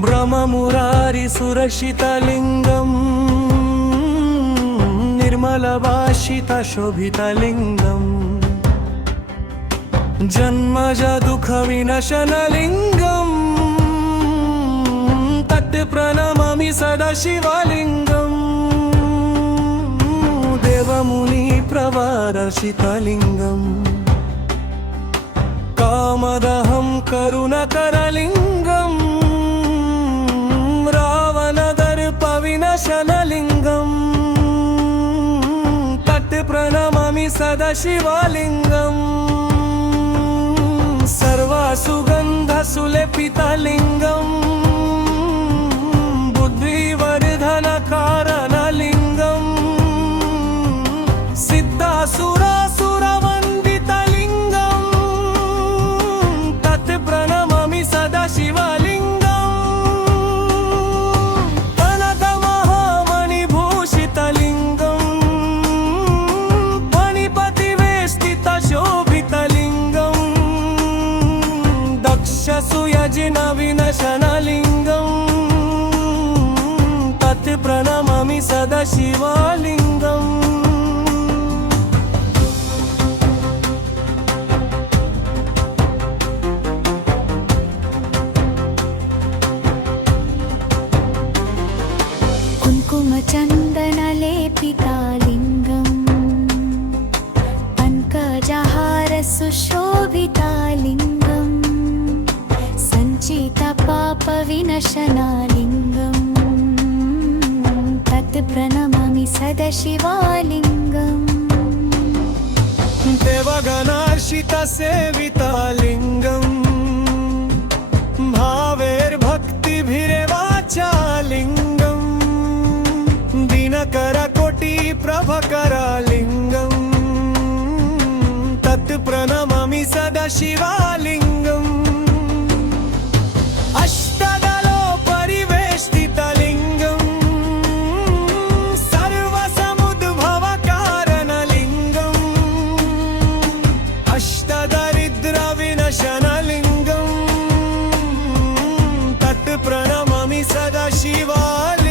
ब्रह्ममुरारी सुरक्षितलिङ्गम् निर्मलभाषितशोभितलिङ्गम् जन्मज दुःखविनशनलिङ्गम् तत् प्रणमामि सदा शिवलिङ्गम् देवमुनि प्रवरशितलिङ्गम् कामदहं करुणकरलिङ्गम् रावणदर्पविनशनलिङ्गम् तत् प्रणमामि सदा शिवलिङ्गम् सर्वसुगन्धसुलेपितलिङ्गम् बुद्धिवर्धनकारणलिङ्गम् सिद्धासुरासुरवन्दितलिङ्गम् तत् प्रणमामि सदा शिवलिङ्गम् कनकमहामणिभूषितलिङ्गम् फणिपतिवेष्टितशोभितलिङ्गम् दक्षसुयजिनविनशनलिङ्गम् तत् प्रणमामि सदा शिवलिङ्गम् कुङ्कुमचन्दनलेपितालिङ्गम् पङ्कजहारसुशोभितालिङ्गम् सञ्चितपापविनशनालिङ्गम् तत् प्रणमामि सदा शिवलिङ्गम् देवगणार्चितसेवितालिङ्गम् भावैर्भक्तिभिरेवाचालिङ्गम् दिनकरकोटिप्रभकरालिङ्गम् तत् प्रणमामि सदा शिवलिङ्गम् अष्टदलोपरिवेष्टितलिङ्गम् सर्वसमुद्भवकारणलिङ्गम् अष्टदरिद्रविनशनलिङ्गम् तत् प्रणमामि सदा शिवलिङ्गम्